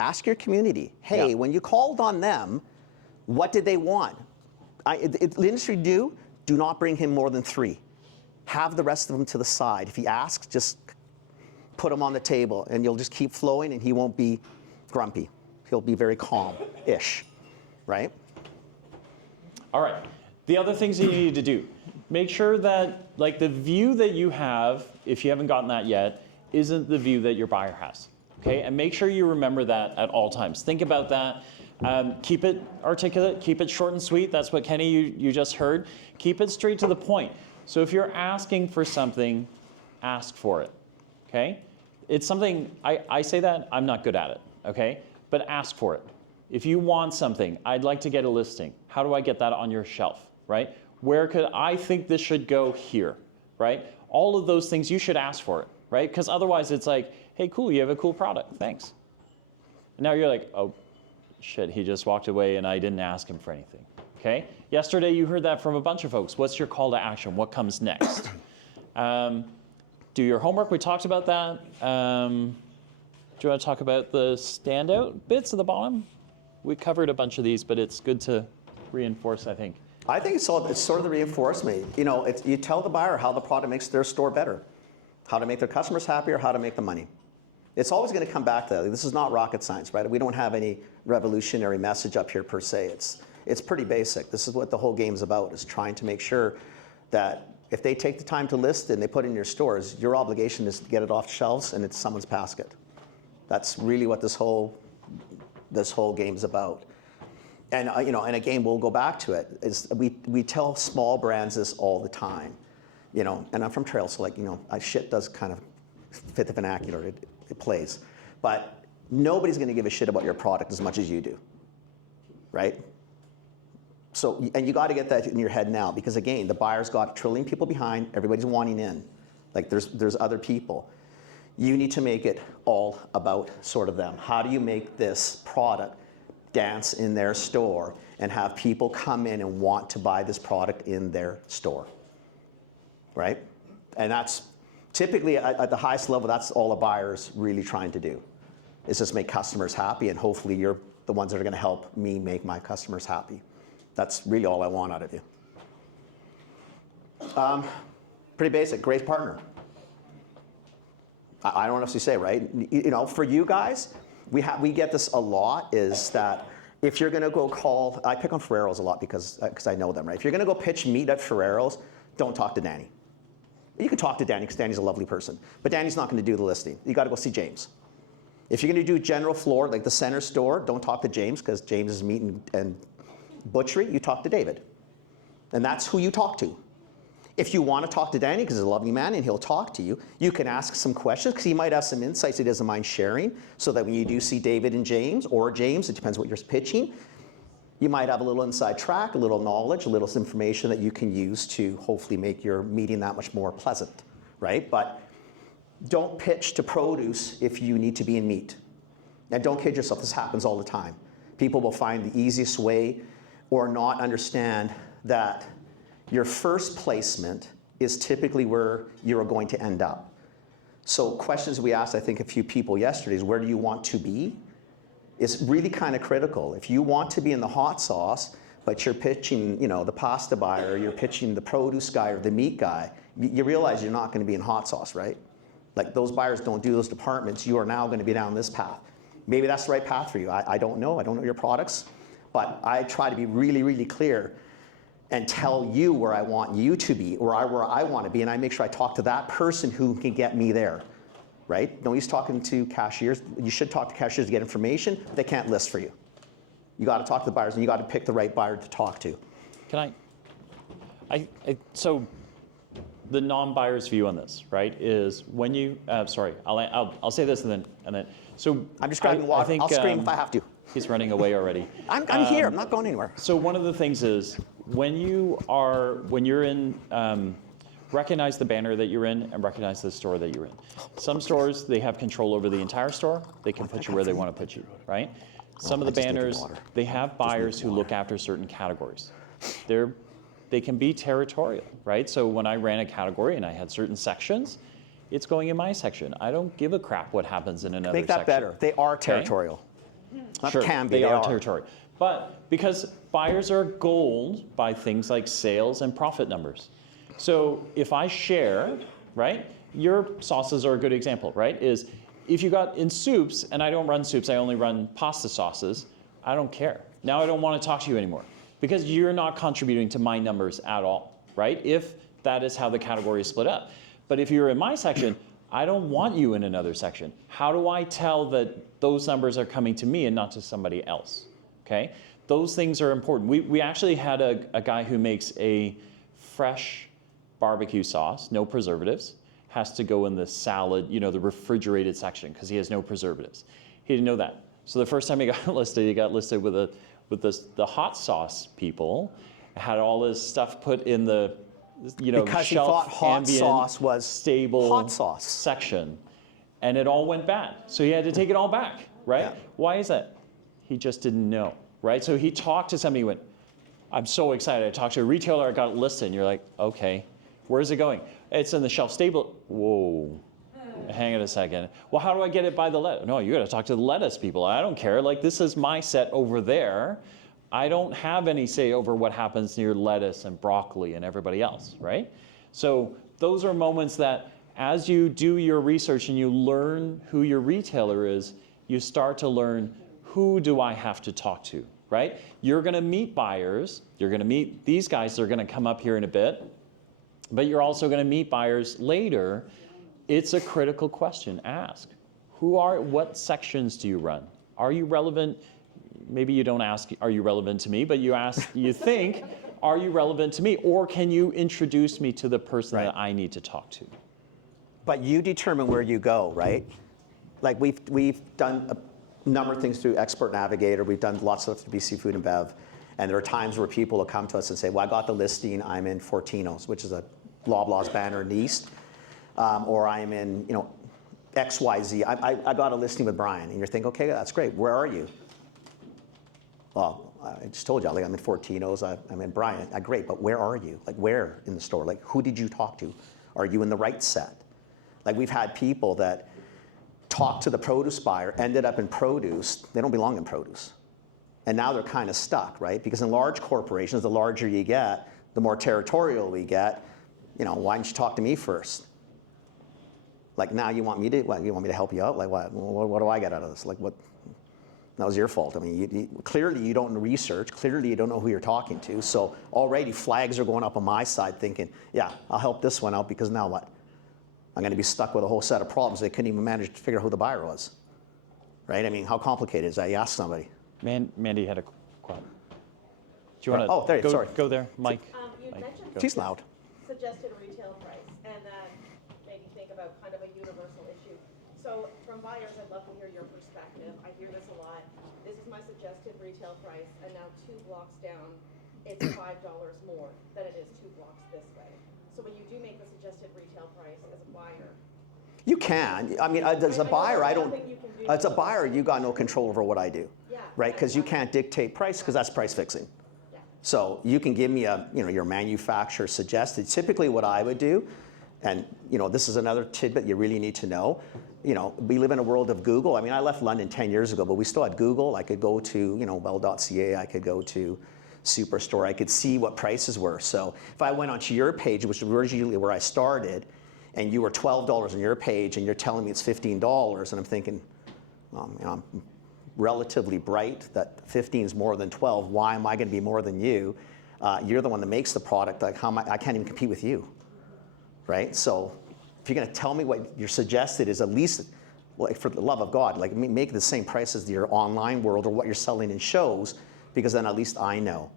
Ask your community, hey, Yeah. when you called on them, what did they want? The industry do not bring him more than 3. Have the rest of them to the side. If he asks, just put them on the table and you'll just keep flowing and he won't be grumpy. He'll be very calm-ish, right? All right. The other things that you need to do, make sure that like the view that you have, if you haven't gotten that yet, isn't the view that your buyer has. Okay, and make sure you remember that at all times. Think about that. Keep it articulate, keep it short and sweet. That's what Kenny, you just heard. Keep it straight to the point. So if you're asking for something, ask for it. Okay? It's something, I say that, I'm not good at it. Okay? But ask for it. If you want something, I'd like to get a listing. How do I get that on your shelf? Right? Where could I think this should go here? Right? All of those things, you should ask for it. Right? Because otherwise it's like, hey, cool, you have a cool product, thanks. And now you're like, oh, shit, he just walked away and I didn't ask him for anything, okay? Yesterday you heard that from a bunch of folks. What's your call to action? What comes next? Do your homework, we talked about that. Do you want to talk about the standout bits at the bottom? We covered a bunch of these, but it's good to reinforce, I think. I think it's sort of the reinforcement. You know, you tell the buyer how the product makes their store better, how to make their customers happier, how to make the money. It's always going to come back to that. This is not rocket science, right? We don't have any revolutionary message up here per se. It's pretty basic. This is what the whole game's about, is trying to make sure that if they take the time to list and they put it in your stores, your obligation is to get it off shelves and it's someone's basket. That's really what this whole game's about. And you know, and again, we'll go back to it. Is we tell small brands this all the time, you know. And I'm from Trail, so like, you know, shit does kind of fit the vernacular. It plays, but nobody's going to give a shit about your product as much as you do, right? So, and you got to get that in your head now, because again, the buyer's got a trillion people behind. Everybody's wanting in. Like there's other people. You need to make it all about sort of them. How do you make this product dance in their store and have people come in and want to buy this product in their store, right? And that's typically at the highest level, that's all a buyer's really trying to do, is just make customers happy, and hopefully you're the ones that are going to help me make my customers happy. That's really all I want out of you. Pretty basic, great partner. I don't know what to say, right? You know, for you guys, we get this a lot, is that if you're going to go call, I pick on Ferrero's a lot because I know them, right? If you're going to go pitch meat at Ferrero's, don't talk to Danny. You can talk to Danny because Danny's a lovely person, but Danny's not going to do the listing. You got to go see James. If you're going to do general floor, like the center store, don't talk to James because James is meat and butchery. You talk to David, and that's who you talk to. If you want to talk to Danny because he's a lovely man and he'll talk to you, you can ask some questions because he might have some insights he doesn't mind sharing, so that when you do see David and James, or James, it depends what you're pitching, you might have a little inside track, a little knowledge, a little information that you can use to hopefully make your meeting that much more pleasant, right? But don't pitch to produce if you need to be in meat. And don't kid yourself, this happens all the time. People will find the easiest way or not understand that your first placement is typically where you're going to end up. So questions we asked, I think, a few people yesterday is, where do you want to be? It's really kind of critical. If you want to be in the hot sauce, but you're pitching, the pasta buyer, or you're pitching the produce guy or the meat guy, you realize you're not going to be in hot sauce, right? Like, those buyers don't do those departments. You are now going to be down this path. Maybe that's the right path for you. I don't know. I don't know your products. But I try to be really, really clear and tell you where I want you to be, or where I want to be, and I make sure I talk to that person who can get me there, right? No use talking to cashiers. You should talk to cashiers to get information. They can't list for you. You got to talk to the buyers, and you got to pick the right buyer to talk to. Can so the non-buyer's view on this, right, is when you, sorry, I'll say this and then, so I'm just grabbing water. I think, I'll scream if I have to. He's running away already. I'm here. I'm not going anywhere. So one of the things is when you're in, recognize the banner that you're in and recognize the store that you're in. Some stores, they have control over the entire store. They can put you where they want to put you, right? Some of the banners, they have buyers who look after certain categories. They can be territorial, right? So when I ran a category and I had certain sections, it's going in my section. I don't give a crap what happens in another section. Make that better. They are territorial. Not Sure, can be. they are territorial. But because buyers are goaled by things like sales and profit numbers. So if I share, right, your sauces are a good example, right, is if you got in soups, and I don't run soups, I only run pasta sauces, I don't care. Now I don't want to talk to you anymore because you're not contributing to my numbers at all, right, if that is how the category is split up. But if you're in my section, I don't want you in another section. How do I tell that those numbers are coming to me and not to somebody else? Okay, those things are important. We actually had a guy who makes a fresh barbecue sauce, no preservatives, has to go in the salad, the refrigerated section because he has no preservatives. He didn't know that. So the first time he got listed with the hot sauce people, had all this stuff put in the because he thought hot sauce was stable hot sauce section, and it all went bad. So he had to take it all back, right? Yeah. Why is that? He just didn't know, right? So he talked to somebody, went, I'm so excited. I talked to a retailer, I got it listed, and you're like, okay, where's it going? It's in the shelf stable. Whoa, hang on a second. Well, how do I get it by the lettuce? No, you got to talk to the lettuce people. I don't care. Like, this is my set over there. I don't have any say over what happens near lettuce and broccoli and everybody else, right? So those are moments that as you do your research and you learn who your retailer is, you start to learn, who do I have to talk to, right? You're going to meet buyers. You're going to meet these guys. They're going to come up here in a bit. But you're also going to meet buyers later. It's a critical question. Ask, what sections do you run? Are you relevant? Maybe you don't ask, are you relevant to me? But you ask, you think, are you relevant to me? Or can you introduce me to the person that I need to talk to? But you determine where you go, right? Like, we've done a number of things through Expert Navigator. We've done lots of stuff through BC Food and Bev. And there are times where people will come to us and say, well, I got the listing, I'm in Fortino's, which is a Loblaws banner in the East. Or I'm in, XYZ. I got a listing with Brian. And you're thinking, okay, that's great. Where are you? Well, I just told you, I'm in Fortino's, I'm in Brian. Great, but where are you? Like, where in the store? Like, who did you talk to? Are you in the right set? Like, we've had people that talked to the produce buyer, ended up in produce. They don't belong in produce. And now they're kind of stuck, right? Because in large corporations, the larger you get, the more territorial we get. Why didn't you talk to me first? Like, now you want me to help you out? Like, what do I get out of this? Like, what? That was your fault. I mean, clearly you don't research. Clearly you don't know who you're talking to. So already flags are going up on my side thinking, yeah, I'll help this one out because now what? I'm going to be stuck with a whole set of problems. They couldn't even manage to figure out who the buyer was. Right? I mean, how complicated is that? You ask somebody. Mandy had a question. Do you want to there you sorry. Go there, Mike? You mentioned She's loud. suggested retail price, and that made me think about kind of a universal issue. So from buyers, I'd love to hear your perspective. I hear this a lot. This is my suggested retail price, and now 2 blocks down, it's $5 more than it is 2 blocks this way. So when you do make the suggested retail price as a buyer, You can. I mean, as a buyer, I don't. As a buyer, you got no control over what I do, Yeah, right? Because you can't dictate price because that's price fixing. yeah. So you can give me your manufacturer suggested. Typically, what I would do And this is another tidbit you really need to know. We live in a world of Google. I mean, I left London 10 years ago, but we still had Google. I could go to, well.ca, I could go to Superstore, I could see what prices were. So if I went onto your page, which was originally where I started, and you were $12 on your page, and you're telling me it's $15, and I'm thinking, I'm relatively bright, that 15 is more than 12, why am I gonna be more than you? You're the one that makes the product, like how am I can't even compete with you, right? So if you're gonna tell me what you're suggested is at least, like for the love of God, like make it the same price as your online world or what you're selling in shows, because then at least I know.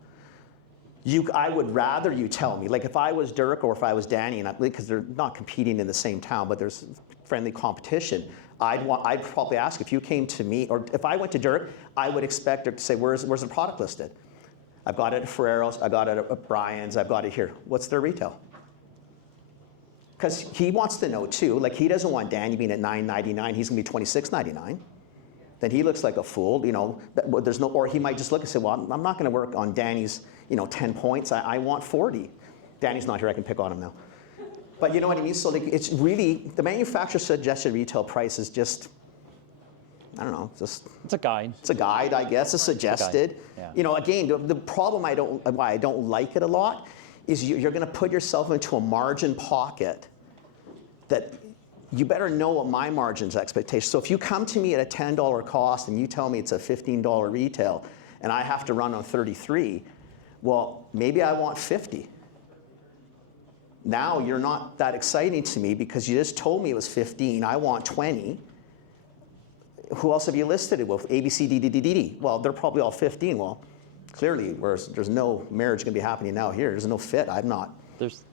I would rather you tell me, like if I was Dirk or if I was Danny, and because they're not competing in the same town, but there's friendly competition, I'd probably ask if you came to me, or if I went to Dirk, I would expect Dirk to say, where's the product listed? I've got it at Ferrero's, I've got it at Brian's, I've got it here. What's their retail? Because he wants to know too, like he doesn't want Danny being at $9.99, he's gonna be $26.99. Then he looks like a fool, there's no, or he might just look and say, well, I'm not gonna work on Danny's 10 points, I want 40. Danny's not here, I can pick on him now. But you know what I mean? So like, it's really, the manufacturer suggested retail price is just, I don't know, It's a guide. it's a guide, I guess, it's suggested. Yeah. Again, the problem why I don't like it a lot is you're gonna put yourself into a margin pocket that you better know what my margin's expectation. So if you come to me at a $10 cost and you tell me it's a $15 retail and I have to run on 33, well, maybe I want 50. Now you're not that exciting to me because you just told me it was 15, I want 20. Who else have you listed it with? A, B, C, D, D, D, D, D. Well, they're probably all 15. Well, clearly, there's no marriage gonna be happening now here. There's no fit, I'm not. There's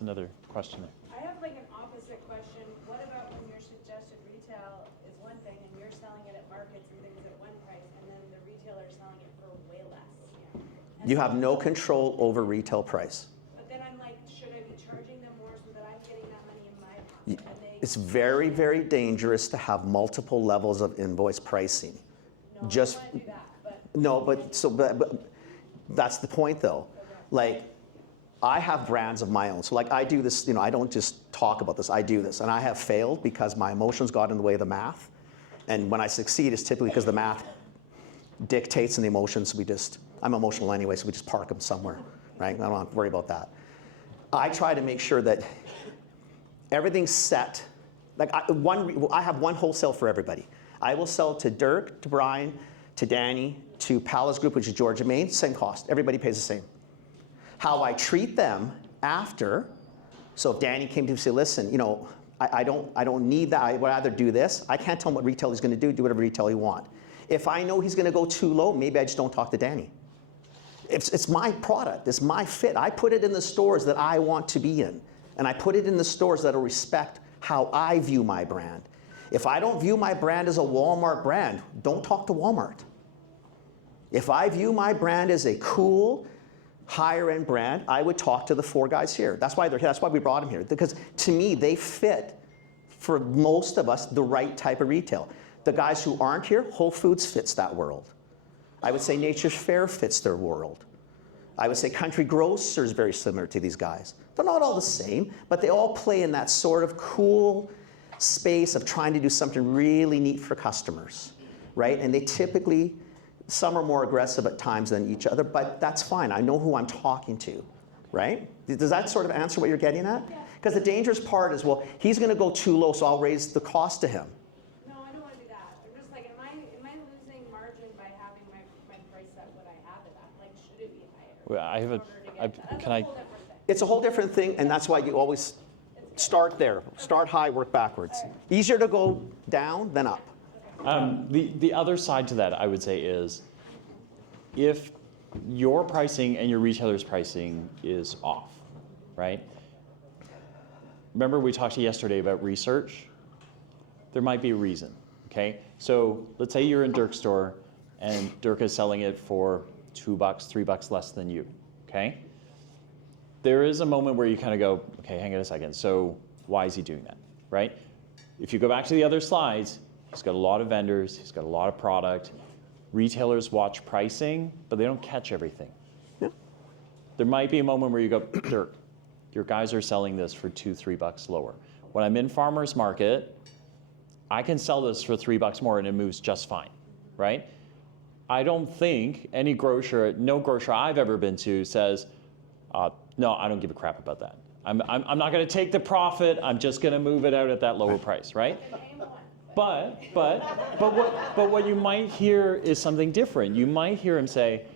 another question there. I have like an opposite question. What about when your suggested retail is one thing and you're selling it at markets and things at one price and then the retailer is selling it for way less? And You have no control over retail price. But then I'm like, should I be charging them more so that I'm getting that money in my pocket? And they, It's very, very dangerous to have multiple levels of invoice pricing. no, Just, I don't want to do that, but no, but that's the point though. Like, I have brands of my own. So like I do this, I don't just talk about this, I do this. And I have failed because my emotions got in the way of the math. And when I succeed, it's typically because the math dictates and the emotions, I'm emotional anyway, so we just park them somewhere, right? I don't have to worry about that. I try to make sure that everything's set. Like I have one wholesale for everybody. I will sell to Dirk, to Brian, to Danny, to Palace Group, which is Georgia, Maine, same cost. Everybody pays the same. How I treat them after, so if Danny came to me and said, listen, I don't need that, I would rather do this. I can't tell him what retail he's gonna do whatever retail he want. If I know he's gonna go too low, maybe I just don't talk to Danny. It's my product, it's my fit. I put it in the stores that I want to be in. And I put it in the stores that'll respect how I view my brand. If I don't view my brand as a Walmart brand, don't talk to Walmart. If I view my brand as a cool, higher end brand, I would talk to the four guys here. That's why they're here, that's why we brought them here. Because to me, they fit, for most of us, the right type of retail. The guys who aren't here, Whole Foods fits that world. I would say Nature's Fair fits their world. I would say Country Grocer is very similar to these guys. They're not all the same, but they all play in that sort of cool space of trying to do something really neat for customers, right? And they typically, some are more aggressive at times than each other, but that's fine. I know who I'm talking to, right? Does that sort of answer what you're getting at? Because the dangerous part is, well, he's gonna go too low, so I'll raise the cost to him. no, I don't want to do that. I'm just like, am I losing margin by having my price at what I have it at? Like, should it be higher? Well, I have in order to get that? That's can a I? whole different thing. It's a whole different thing, and that's why you always start there. Start high, work backwards. Easier to go down than up. The other side to that, I would say, is if your pricing and your retailer's pricing is off, right? Remember we talked to you yesterday about research? There might be a reason, okay? So let's say you're in Dirk's store and Dirk is selling it for $2, $3 less than you, okay? There is a moment where you kind of go, okay, hang on a second, so why is he doing that, right? If you go back to the other slides, he's got a lot of vendors, he's got a lot of product. Retailers watch pricing, but they don't catch everything. Yeah. There might be a moment where you go, Dirk, your guys are selling this for $2-3 lower. When I'm in farmer's market, I can sell this for $3 more and it moves just fine, right? I don't think any grocer, no grocer I've ever been to says, no, I don't give a crap about that. I'm not going to take the profit. I'm just going to move it out at that lower price, right? But what you might hear is something different. You might hear him say,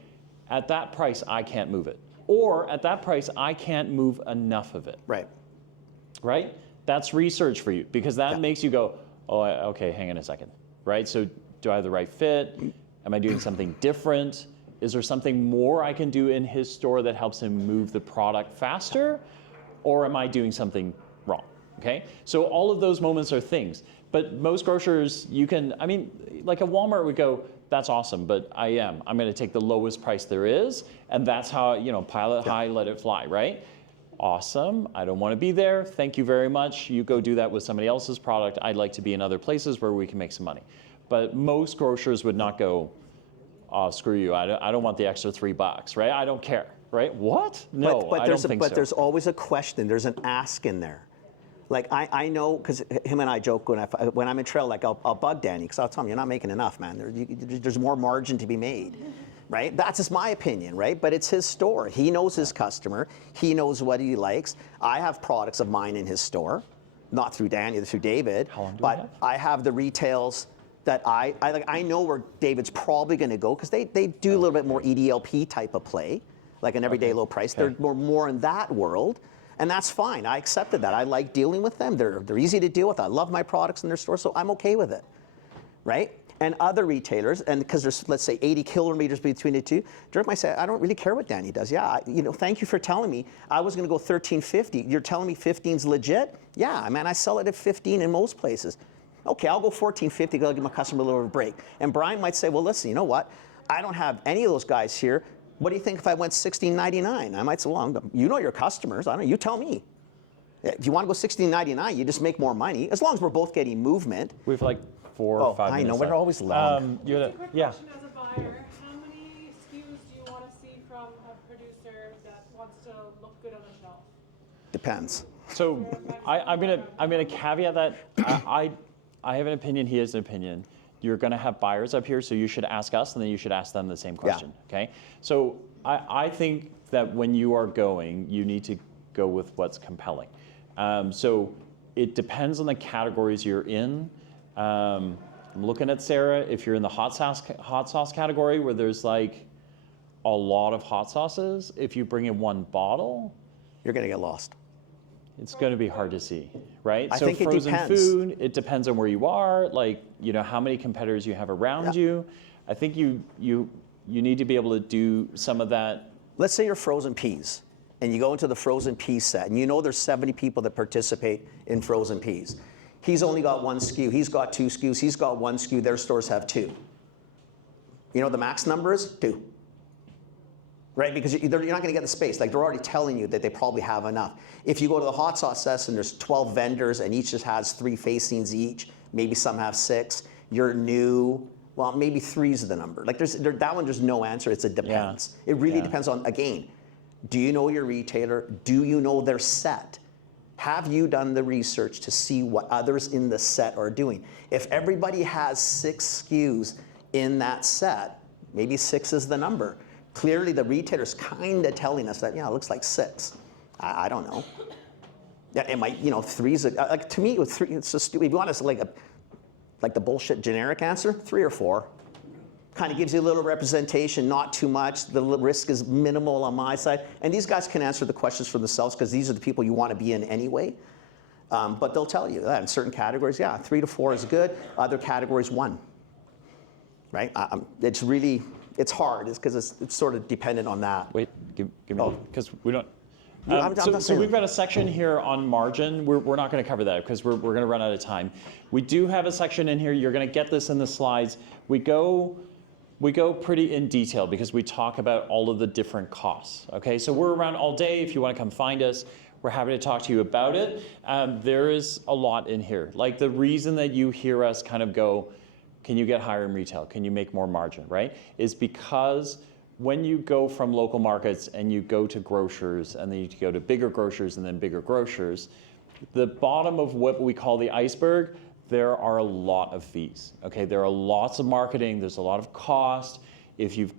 at that price, I can't move it. Or at that price, I can't move enough of it. Right. Right? That's research for you because that makes you go, oh, okay, hang on a second, right? So do I have the right fit? Am I doing something different? Is there something more I can do in his store that helps him move the product faster? Or am I doing something wrong? Okay? So all of those moments are things. But most grocers, you can, I mean, like a Walmart would go, that's awesome, but I'm going to take the lowest price there is, and that's how, pile it high, let it fly, right? Awesome, I don't want to be there, thank you very much. You go do that with somebody else's product. I'd like to be in other places where we can make some money. But most grocers would not go, oh, screw you, I don't want the extra $3, right? I don't care, right? What? No, I don't think so. But there's always a question, there's an ask in there. Like I know, because him and I joke when I'm in trail, like I'll bug Danny, because I'll tell him, you're not making enough, man. There's more margin to be made, right? That's just my opinion, right? But it's his store. He knows his customer. He knows what he likes. I have products of mine in his store, not through Danny, through David. How long do but we have? I have the retails that I know where David's probably going to go, because they do a little bit more EDLP type of play, like an everyday low price. Okay. They're more in that world. And that's fine. I accepted that. I like dealing with them. They're easy to deal with. I love my products in their store, so I'm okay with it, right? And other retailers, and because there's, let's say, 80 kilometers between the two, Dirk might say, I don't really care what Danny does. Yeah, thank you for telling me. I was going to go $13.50. You're telling me 15's legit? Yeah, man, I sell it at 15 in most places. Okay, I'll go $14.50 because I'll give my customer a little break. And Brian might say, well, listen, you know what? I don't have any of those guys here. What do you think if I went $16.99? I might say, well, you know your customers. I don't know. You tell me. If you want to go $16.99, you just make more money, as long as we're both getting movement. We have like 4 or 5 minutes I know, left. we're always long. You had Just a quick yeah. question as a buyer. How many SKUs do you want to see from a producer that wants to look good on the shelf? Depends. So I'm gonna caveat that I have an opinion. He has an opinion. You're going to have buyers up here, so you should ask us, and then you should ask them the same question. Okay. So I think that when you are going, you need to go with what's compelling. So it depends on the categories you're in. I'm looking at Sarah. If you're in the hot sauce category, where there's like a lot of hot sauces, if you bring in one bottle, You're going to get lost. it's going to be hard to see, right? I So think it frozen depends. food, it depends on where you are, like, how many competitors you have around you. I think you need to be able to do some of that. Let's say you're frozen peas, and you go into the frozen pea set, and you know there's 70 people that participate in frozen peas. He's only got one SKU. He's got 2 SKUs. He's got 1 SKU. Their stores have 2. You know what the max number is? 2. Right, because you're not going to get the space. Like, they're already telling you that they probably have enough. If you go to the hot sauce cess and there's 12 vendors and each just has 3 facings each, maybe some have 6, you're new, well, maybe 3's the number. Like, that one, there's no answer. It's a depends. It really depends on, again, do you know your retailer? Do you know their set? Have you done the research to see what others in the set are doing? If everybody has 6 SKUs in that set, maybe 6 is the number. Clearly, the retailer's kind of telling us that, yeah, it looks like 6. I don't know. Yeah, it might, 3's, like, to me, with 3, it's just stupid. If you want us like the bullshit generic answer, 3 or 4. Kind of gives you a little representation, not too much. The risk is minimal on my side. And these guys can answer the questions for themselves, because these are the people you want to be in anyway. But they'll tell you that in certain categories, 3 to 4 is good. Other categories, 1. Right? It's really... It's hard, because it's sort of dependent on that. Wait, give me, because we don't. I'm not So saying- we've got a section here on margin. We're not going to cover that because we're going to run out of time. We do have a section in here. You're going to get this in the slides. We go pretty in detail because we talk about all of the different costs. Okay, so we're around all day. If you want to come find us, we're happy to talk to you about it. There is a lot in here. Like, the reason that you hear us kind of go, can you get higher in retail? Can you make more margin, right? Is because when you go from local markets and you go to grocers and then you go to bigger grocers and then bigger grocers, the bottom of what we call the iceberg, there are a lot of fees. Okay, there are lots of marketing. There's a lot of cost. If you've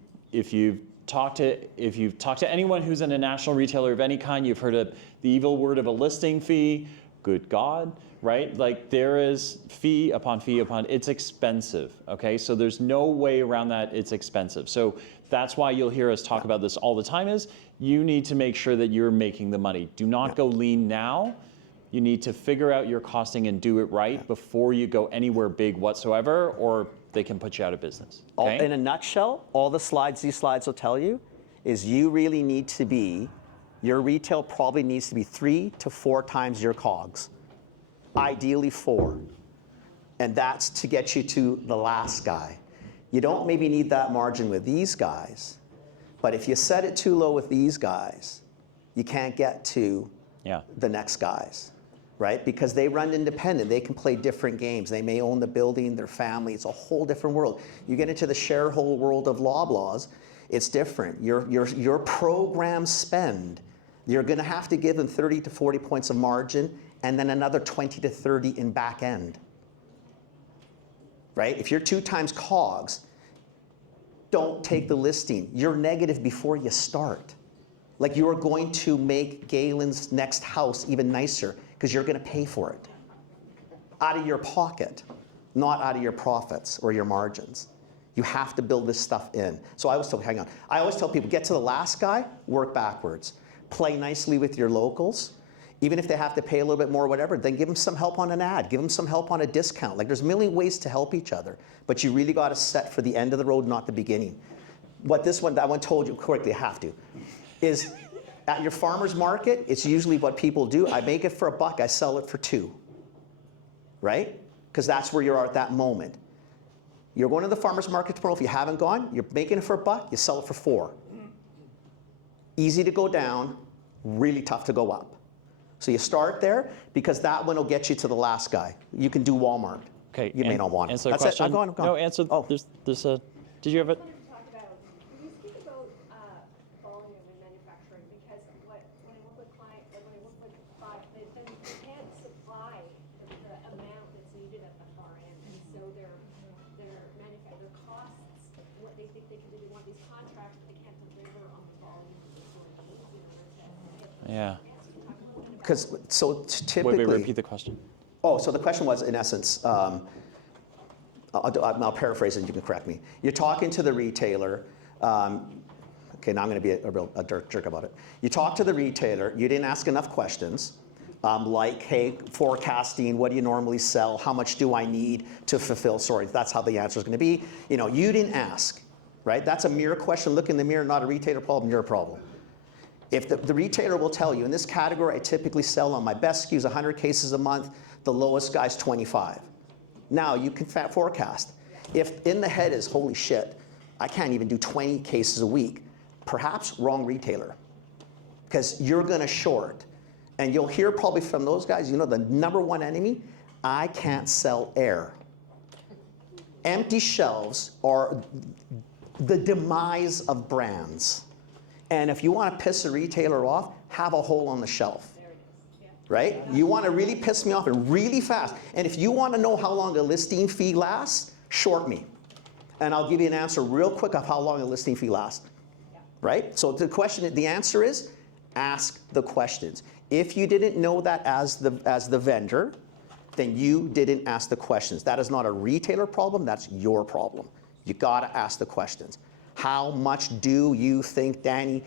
talked to anyone who's in a national retailer of any kind, you've heard of the evil word of a listing fee. Good God, right? Like there is fee upon fee upon. It's expensive. Okay, so there's no way around that. It's expensive. So that's why you'll hear us talk about this all the time. Is you need to make sure that you're making the money. Do not go lean now. You need to figure out your costing and do it right before you go anywhere big whatsoever, or they can put you out of business. Okay? In a nutshell, all these slides will tell you is you really need to be, your retail probably needs to be 3 to 4 times your COGS, ideally 4. And that's to get you to the last guy. You don't maybe need that margin with these guys, but if you set it too low with these guys, you can't get to the next guys. Right? Because they run independent. They can play different games. They may own the building, their family. It's a whole different world. You get into the shareholder world of Loblaws, it's different. Your program spend, you're going to have to give them 30 to 40 points of margin and then another 20 to 30 in back end. Right? If you're 2 times COGS, don't take the listing. You're negative before you start. Like you are going to make Galen's next house even nicer because you're going to pay for it out of your pocket, not out of your profits or your margins. You have to build this stuff in. So I always tell people, get to the last guy, work backwards. Play nicely with your locals. Even if they have to pay a little bit more, whatever, then give them some help on an ad. Give them some help on a discount. Like there's a million ways to help each other, but you really got to set for the end of the road, not the beginning. What that one told you correctly, have to, is at your farmer's market, it's usually what people do. I make it for $1, I sell it for $2, right? Because that's where you are at that moment. You're going to the farmer's market tomorrow. If you haven't gone, you're making it for $1, you sell it for $4. Easy to go down, really tough to go up. So you start there because that one will get you to the last guy. You can do Walmart. Okay. You may not want it. Answer the That's question. it. I'm gone. No, answer. Oh. There's a. Did you have it? Talk about, can you speak about volume in manufacturing? Because when I work with clients, when I work with they can't supply the amount that's needed at the far end, and so their costs, what they think they can do, they want these contracts, but they can't deliver on the volume that they sort of need in order to get. Yeah. Because so typically. Wait, repeat the question. Oh, so the question was, in essence, I'll paraphrase it and you can correct me. You're talking to the retailer. Okay, now I'm going to be a jerk about it. You talk to the retailer. You didn't ask enough questions, like, hey, forecasting, what do you normally sell? How much do I need to fulfill? Sorry, that's how the answer is going to be. You didn't ask, right? That's a mirror question. Look in the mirror, not a retailer problem, your problem. If the retailer will tell you, in this category, I typically sell on my best SKUs 100 cases a month, the lowest guy's 25. Now you can forecast. If in the head is, holy shit, I can't even do 20 cases a week, perhaps wrong retailer, because you're gonna short. And you'll hear probably from those guys, the number one enemy, I can't sell air. Empty shelves are the demise of brands. And if you want to piss a retailer off, have a hole on the shelf, right? You want to really piss me off and really fast. And if you want to know how long a listing fee lasts, short me. And I'll give you an answer real quick of how long a listing fee lasts, right? So the answer is, ask the questions. If you didn't know that as the vendor, then you didn't ask the questions. That is not a retailer problem, that's your problem. You gotta ask the questions. How much do you think, Danny,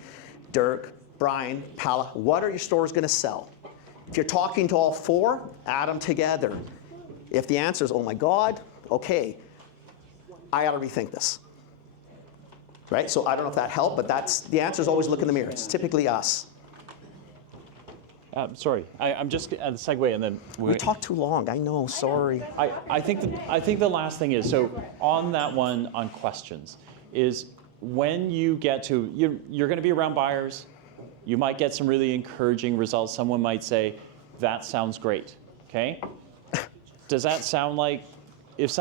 Dirk, Brian, Pala, what are your stores gonna sell? If you're talking to all 4, add them together. If the answer is, oh my God, okay, I gotta rethink this. Right, so I don't know if that helped, but the answer is always look in the mirror. It's typically us. Sorry, I'm just at the segue and then We talked too long, I know, sorry. I think the last thing is, so on that one on questions, is when you get to, you're going to be around buyers, you might get some really encouraging results. Someone might say, that sounds great, okay? Does that sound like, if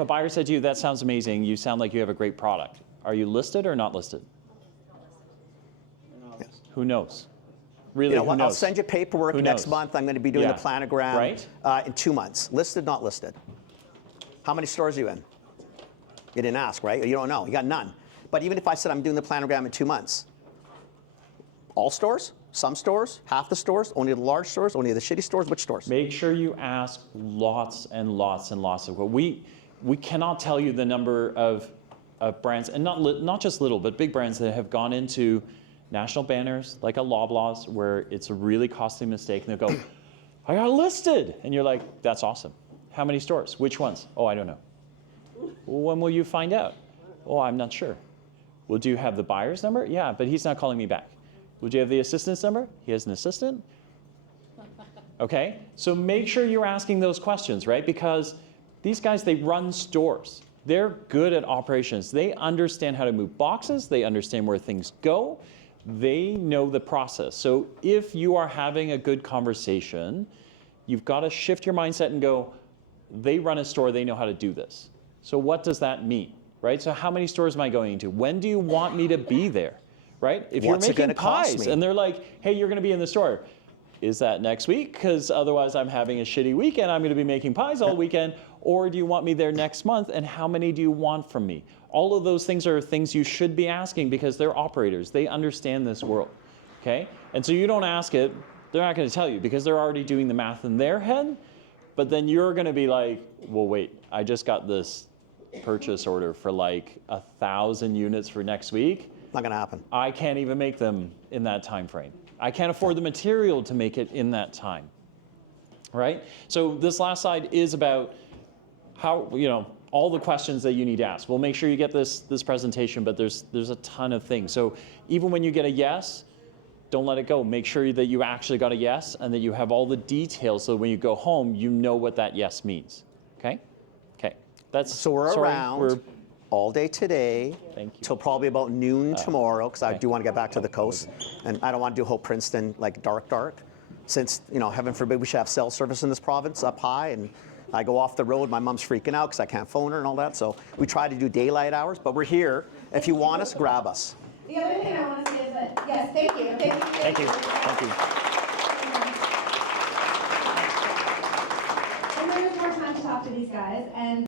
a buyer said to you, that sounds amazing, you sound like you have a great product, are you listed or not listed? Who knows? Really, You know who what? knows? I'll send you paperwork Who next knows? month. I'm going to be doing Yeah. the planogram Right. in 2 months. Listed, not listed. How many stores are you in? You didn't ask, right? You don't know. You got none. But even if I said I'm doing the planogram in 2 months, all stores, some stores, half the stores, only the large stores, only the shitty stores, which stores? Make sure you ask lots and lots and lots of what we cannot tell you the number of brands, and not just little, but big brands that have gone into national banners like a Loblaws, where it's a really costly mistake, and they go, "I got listed," and you're like, "That's awesome. How many stores? Which ones? Oh, I don't know. When will you find out? Oh, I'm not sure. Well, do you have the buyer's number? Yeah, but he's not calling me back. Would you have the assistant's number? He has an assistant. Okay, so make sure you're asking those questions, right? Because these guys, they run stores. They're good at operations. They understand how to move boxes. They understand where things go. They know the process. So if you are having a good conversation, you've got to shift your mindset and go, they run a store, they know how to do this. So what does that mean, right? So how many stores am I going to? When do you want me to be there, right? If What's you're it gonna making cost pies me? and they're like, hey, you're going to be in the store. Is that next week? Because otherwise I'm having a shitty weekend. I'm going to be making pies all weekend. Or do you want me there next month? And how many do you want from me? All of those things are things you should be asking because they're operators. They understand this world, okay? And so you don't ask it, they're not going to tell you because they're already doing the math in their head. But then you're going to be like, well, wait, I just got this purchase order for like 1,000 units for next week. Not going to happen. I can't even make them in that time frame. I can't afford the material to make it in that time, right? So this last slide is about how, all the questions that you need to ask. We'll make sure you get this presentation, but there's a ton of things. So even when you get a yes, don't let it go. Make sure that you actually got a yes and that you have all the details so when you go home, you know what that yes means, okay? Okay, that's, So we're sorry, around all day today. Thank you. Till probably about noon tomorrow, because I okay. do want to get back to the coast. And I don't want to do Hope Princeton like dark. Since, heaven forbid we should have cell service in this province up high, and I go off the road, my mom's freaking out because I can't phone her and all that. So we try to do daylight hours, but we're here. If you want us, grab us. The other thing I want to say is that, yes, thank you. Thank you. Thank you. And there is more time to talk to these guys, and